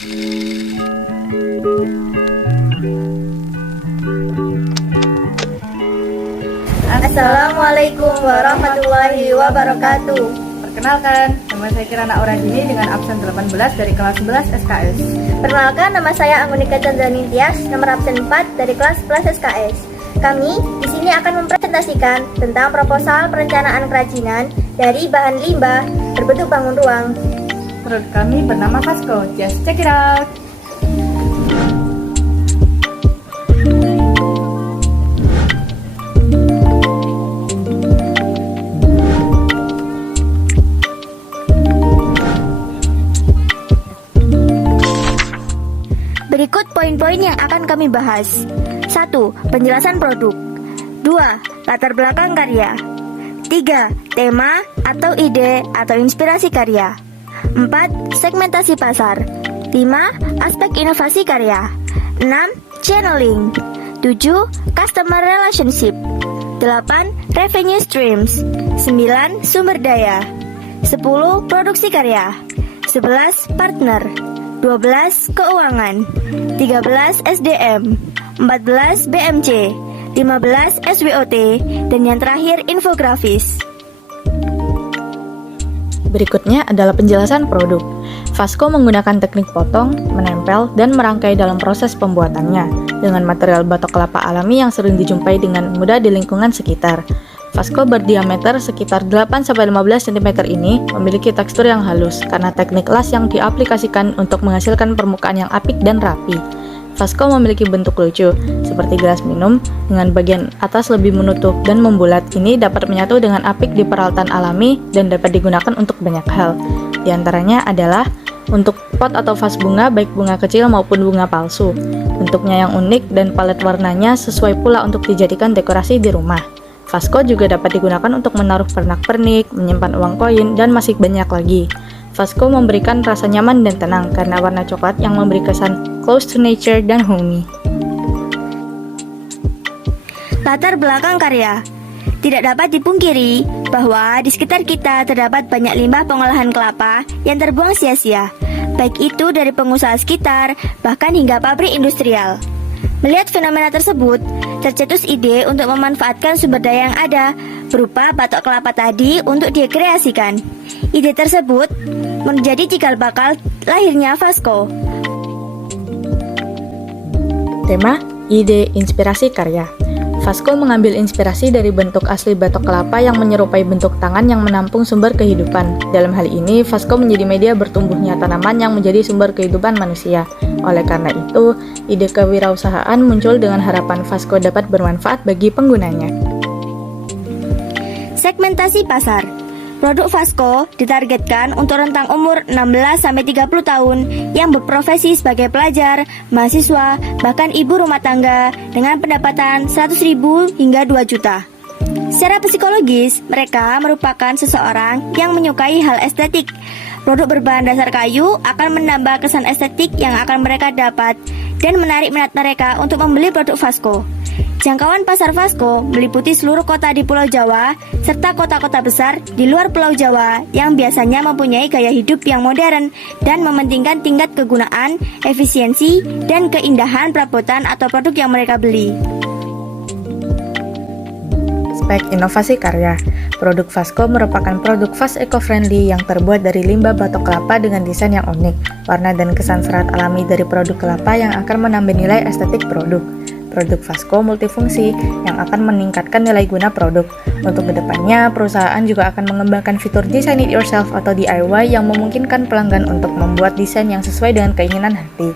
Assalamualaikum warahmatullahi wabarakatuh. Perkenalkan, nama saya Kirana Aurajini dengan absen 18 dari kelas 11 SKS. Perkenalkan, nama saya Anggunika Chandrani Tias, nomor absen 4 dari kelas 11 SKS. Kami di sini akan mempresentasikan tentang proposal perencanaan kerajinan dari bahan limbah berbentuk bangun ruang. Produk kami bernama Vasco. Just check it out. Berikut poin-poin yang akan kami bahas. 1. Penjelasan produk. 2. Latar belakang karya. 3. Tema atau ide atau inspirasi karya. 4. Segmentasi pasar. 5. Aspek inovasi karya. 6. Channeling. 7. Customer relationship. 8. Revenue streams. 9. Sumber daya. 10. Produksi karya. 11. Partner. 12. Keuangan. 13. SDM. 14. BMC. 15. SWOT. Dan yang terakhir infografis. Berikutnya adalah penjelasan produk. Vasco menggunakan teknik potong, menempel, dan merangkai dalam proses pembuatannya dengan material batok kelapa alami yang sering dijumpai dengan mudah di lingkungan sekitar. Vasco berdiameter sekitar 8-15 cm ini memiliki tekstur yang halus karena teknik las yang diaplikasikan untuk menghasilkan permukaan yang apik dan rapi. Vasco memiliki bentuk lucu, seperti gelas minum, dengan bagian atas lebih menutup dan membulat. Ini dapat menyatu dengan apik di peralatan alami dan dapat digunakan untuk banyak hal. Di antaranya adalah untuk pot atau vas bunga, baik bunga kecil maupun bunga palsu. Bentuknya yang unik dan palet warnanya sesuai pula untuk dijadikan dekorasi di rumah. Vasco juga dapat digunakan untuk menaruh pernak-pernik, menyimpan uang koin, dan masih banyak lagi. Vasco memberikan rasa nyaman dan tenang karena warna coklat yang memberi kesan close to nature dan homey. Latar belakang karya. Tidak dapat dipungkiri bahwa di sekitar kita terdapat banyak limbah pengolahan kelapa yang terbuang sia-sia, baik itu dari pengusaha sekitar, bahkan hingga pabrik industrial. Melihat fenomena tersebut, tercetus ide untuk memanfaatkan sumber daya yang ada, berupa batok kelapa tadi untuk dikreasikan. Ide tersebut menjadi cikal bakal lahirnya Vasco. Tema, ide, inspirasi karya. Vasco mengambil inspirasi dari bentuk asli batok kelapa yang menyerupai bentuk tangan yang menampung sumber kehidupan. Dalam hal ini, Vasco menjadi media bertumbuhnya tanaman yang menjadi sumber kehidupan manusia. Oleh karena itu, ide kewirausahaan muncul dengan harapan Vasco dapat bermanfaat bagi penggunanya. Segmentasi pasar. Produk Vasco ditargetkan untuk rentang umur 16-30 tahun yang berprofesi sebagai pelajar, mahasiswa, bahkan ibu rumah tangga dengan pendapatan 100.000 hingga 2 juta. Secara psikologis, mereka merupakan seseorang yang menyukai hal estetik. Produk berbahan dasar kayu akan menambah kesan estetik yang akan mereka dapat dan menarik minat mereka untuk membeli produk Vasco. Jangkauan pasar Vasco meliputi seluruh kota di Pulau Jawa serta kota-kota besar di luar Pulau Jawa yang biasanya mempunyai gaya hidup yang modern dan mementingkan tingkat kegunaan, efisiensi, dan keindahan perabotan atau produk yang mereka beli. Aspek inovasi karya. Produk Vasco merupakan produk fast eco-friendly yang terbuat dari limbah batok kelapa dengan desain yang unik, warna dan kesan serat alami dari produk kelapa yang akan menambah nilai estetik produk. Produk Vasco multifungsi yang akan meningkatkan nilai guna produk. Untuk kedepannya, perusahaan juga akan mengembangkan fitur Design It Yourself atau DIY yang memungkinkan pelanggan untuk membuat desain yang sesuai dengan keinginan hati.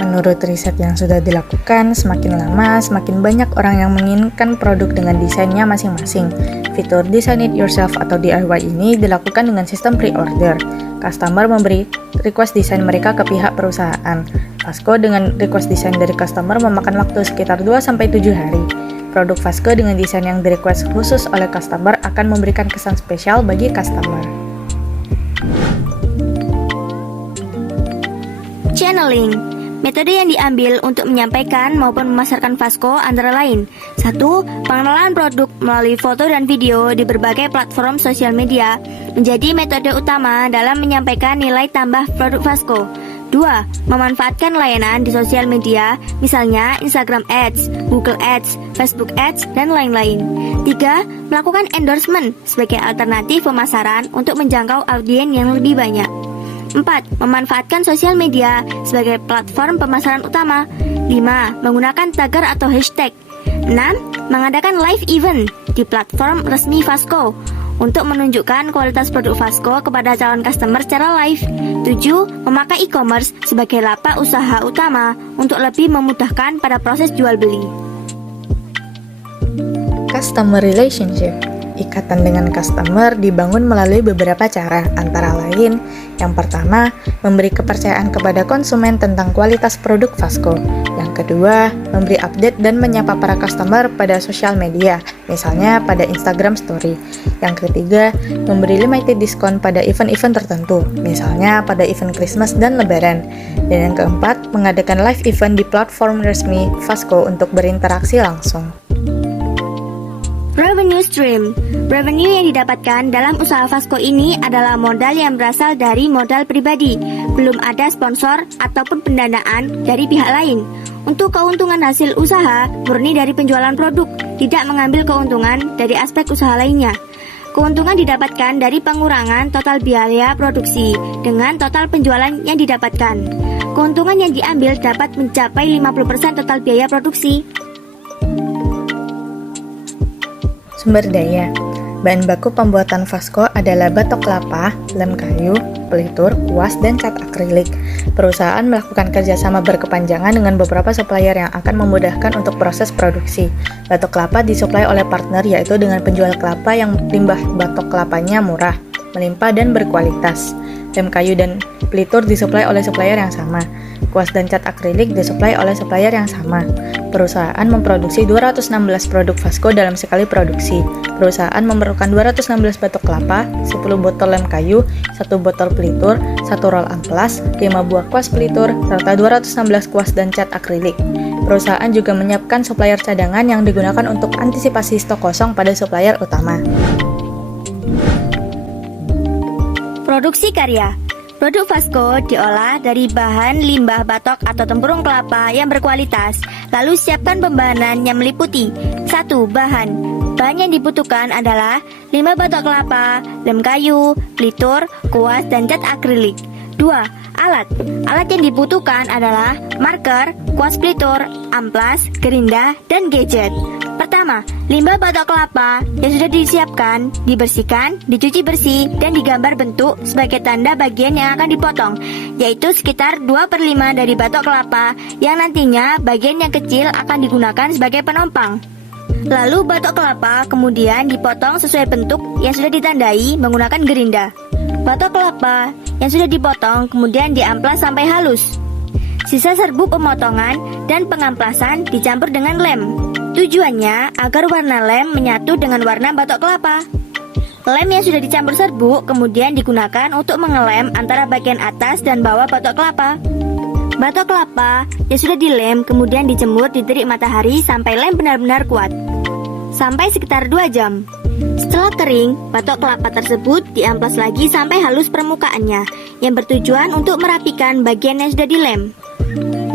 Menurut riset yang sudah dilakukan, semakin lama semakin banyak orang yang menginginkan produk dengan desainnya masing-masing. Fitur Design It Yourself atau DIY ini dilakukan dengan sistem pre-order. Customer memberi request desain mereka ke pihak perusahaan. Vasco dengan request desain dari customer memakan waktu sekitar 2-7 hari. Produk Vasco dengan desain yang di-request khusus oleh customer akan memberikan kesan spesial bagi customer. Channeling. Metode yang diambil untuk menyampaikan maupun memasarkan Vasco antara lain: 1. Pengenalan produk melalui foto dan video di berbagai platform sosial media menjadi metode utama dalam menyampaikan nilai tambah produk Vasco. 2. Memanfaatkan layanan di sosial media, misalnya Instagram Ads, Google Ads, Facebook Ads, dan lain-lain. 3. Melakukan endorsement sebagai alternatif pemasaran untuk menjangkau audiens yang lebih banyak. 4. Memanfaatkan sosial media sebagai platform pemasaran utama. 5. Menggunakan tagar atau hashtag. 6. Mengadakan live event di platform resmi Fasco untuk menunjukkan kualitas produk Fasco kepada calon customer secara live. 7. Memakai e-commerce sebagai lapak usaha utama untuk lebih memudahkan pada proses jual beli. Customer relationship. Ikatan dengan customer dibangun melalui beberapa cara, antara lain, yang pertama, memberi kepercayaan kepada konsumen tentang kualitas produk Fasco. Yang kedua, memberi update dan menyapa para customer pada sosial media, misalnya pada Instagram Story. Yang ketiga, memberi limited diskon pada event-event tertentu, misalnya pada event Christmas dan Lebaran. Dan yang keempat, mengadakan live event di platform resmi Fasco untuk berinteraksi langsung. Revenue stream. Revenue yang didapatkan dalam usaha Fasco ini adalah modal yang berasal dari modal pribadi. Belum ada sponsor ataupun pendanaan dari pihak lain. Untuk keuntungan hasil usaha murni dari penjualan produk, tidak mengambil keuntungan dari aspek usaha lainnya. Keuntungan didapatkan dari pengurangan total biaya produksi dengan total penjualan yang didapatkan. Keuntungan yang diambil dapat mencapai 50% total biaya produksi. Sumber daya. Bahan baku pembuatan Fasco adalah batok kelapa, lem kayu, pelitur, kuas, dan cat akrilik. Perusahaan melakukan kerjasama berkepanjangan dengan beberapa supplier yang akan memudahkan untuk proses produksi. Batok kelapa disuplai oleh partner, yaitu dengan penjual kelapa yang limbah batok kelapanya murah, melimpah, dan berkualitas. Lem kayu dan pelitur disuplai oleh supplier yang sama. Kuas dan cat akrilik disuplai oleh supplier yang sama. Perusahaan memproduksi 216 produk Fasco dalam sekali produksi. Perusahaan memerlukan 216 batok kelapa, 10 botol lem kayu, 1 botol pelitur, 1 roll amplas, 5 buah kuas pelitur, serta 216 kuas dan cat akrilik. Perusahaan juga menyiapkan supplier cadangan yang digunakan untuk antisipasi stok kosong pada supplier utama. Produksi karya. Produk Fasco diolah dari bahan limbah batok atau tempurung kelapa yang berkualitas. Lalu siapkan pembahanan yang meliputi 1. Bahan. Bahan yang dibutuhkan adalah 5 batok kelapa, lem kayu, pelitur, kuas, dan cat akrilik. 2. Alat. Alat yang dibutuhkan adalah marker, kuas pelitur, amplas, gerinda, dan gadget. Pertama, limbah batok kelapa yang sudah disiapkan, dibersihkan, dicuci bersih, dan digambar bentuk sebagai tanda bagian yang akan dipotong, yaitu sekitar 2/5 dari batok kelapa yang nantinya bagian yang kecil akan digunakan sebagai penompang. Lalu batok kelapa kemudian dipotong sesuai bentuk yang sudah ditandai menggunakan gerinda. Batok kelapa yang sudah dipotong kemudian diamplas sampai halus. Sisa serbuk pemotongan dan pengamplasan dicampur dengan lem. Tujuannya agar warna lem menyatu dengan warna batok kelapa. Lem yang sudah dicampur serbuk kemudian digunakan untuk mengelem antara bagian atas dan bawah batok kelapa. Batok kelapa yang sudah dilem kemudian dijemur di terik matahari sampai lem benar-benar kuat, sampai sekitar 2 jam. Setelah kering, batok kelapa tersebut diamplas lagi sampai halus permukaannya, yang bertujuan untuk merapikan bagian yang sudah dilem.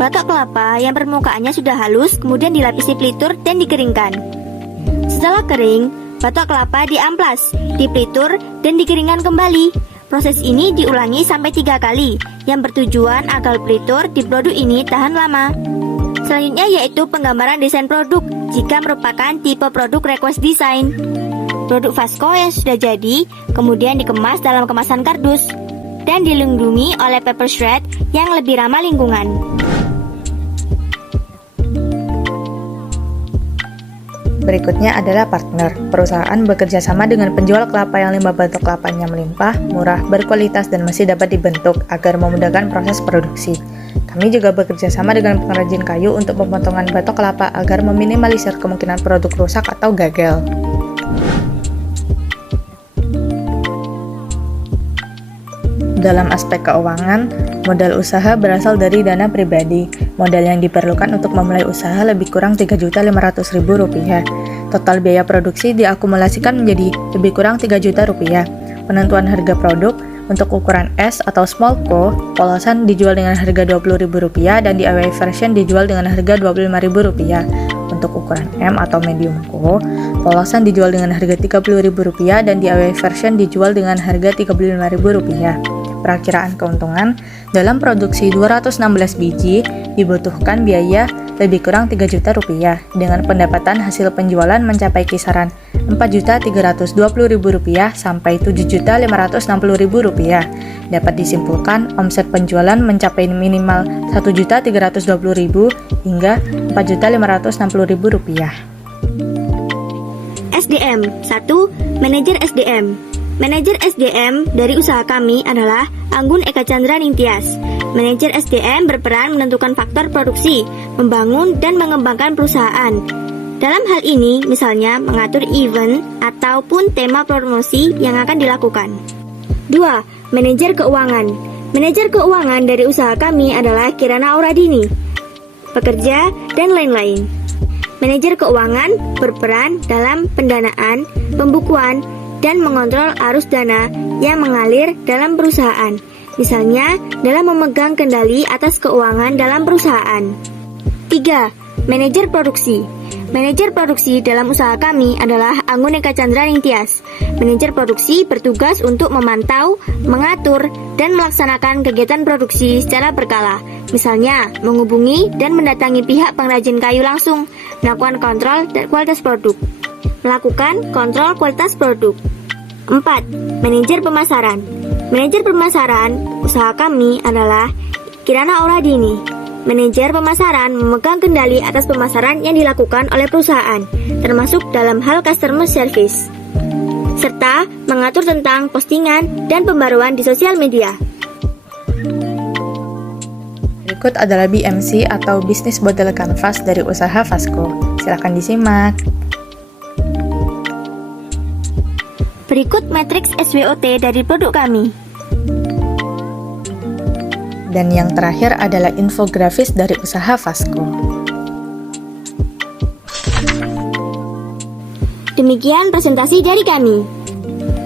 Batok kelapa yang permukaannya sudah halus kemudian dilapisi pelitur dan dikeringkan. Setelah kering, batok kelapa diamplas, dipelitur, dan dikeringkan kembali. Proses ini diulangi sampai 3 kali, yang bertujuan agar pelitur di produk ini tahan lama. Selanjutnya yaitu penggambaran desain produk, jika merupakan tipe produk request design. Produk Fasco yang sudah jadi, kemudian dikemas dalam kemasan kardus, dan dilindungi oleh paper shred yang lebih ramah lingkungan. Berikutnya adalah partner. Perusahaan bekerja sama dengan penjual kelapa yang limbah batok kelapanya melimpah, murah, berkualitas, dan masih dapat dibentuk agar memudahkan proses produksi. Kami juga bekerja sama dengan pengrajin kayu untuk pemotongan batok kelapa agar meminimalisir kemungkinan produk rusak atau gagal. Dalam aspek keuangan, modal usaha berasal dari dana pribadi. Modal yang diperlukan untuk memulai usaha lebih kurang Rp3.500.000. Total biaya produksi diakumulasikan menjadi lebih kurang Rp3 juta. Penentuan harga produk Untuk ukuran S atau small co, polosan dijual dengan harga Rp20.000 dan DIY version dijual dengan harga Rp25.000. Untuk ukuran M atau medium co, polosan dijual dengan harga Rp30.000 dan DIY version dijual dengan harga Rp35.000. Perakiraan keuntungan, dalam produksi 216 biji dibutuhkan biaya lebih kurang Rp3 juta dengan pendapatan hasil penjualan mencapai kisaran Rp4.320.000 sampai Rp7.560.000. Dapat disimpulkan omset penjualan mencapai minimal Rp1.320.000 hingga Rp4.560.000. SDM 1. Manajer SDM. Manajer SDM dari usaha kami adalah Anggun Eka Chandra Ningtyas. Manajer SDM berperan menentukan faktor produksi, membangun dan mengembangkan perusahaan. Dalam hal ini, misalnya mengatur event ataupun tema promosi yang akan dilakukan. 2. Manajer keuangan. Manajer keuangan dari usaha kami adalah Kirana Auradini, pekerja, dan lain-lain. Manajer keuangan berperan dalam pendanaan, pembukuan, dan mengontrol arus dana yang mengalir dalam perusahaan, misalnya dalam memegang kendali atas keuangan dalam perusahaan. 3. Manajer produksi. Manajer produksi dalam usaha kami adalah Anggun Eka Chandra Ningtyas. Manajer produksi bertugas untuk memantau, mengatur, dan melaksanakan kegiatan produksi secara berkala, misalnya menghubungi dan mendatangi pihak pengrajin kayu langsung, melakukan kontrol dan kualitas produk. Melakukan kontrol kualitas produk. 4. Manajer pemasaran. Manajer pemasaran usaha kami adalah Kirana Auradini. Manajer pemasaran memegang kendali atas pemasaran yang dilakukan oleh perusahaan, termasuk dalam hal customer service, serta mengatur tentang postingan dan pembaruan di sosial media. Berikut adalah BMC atau Business Model Canvas dari usaha Fasco. Silakan disimak. Berikut matriks SWOT dari produk kami. Dan yang terakhir adalah infografis dari usaha Fasco. Demikian presentasi dari kami.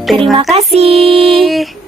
Terima kasih.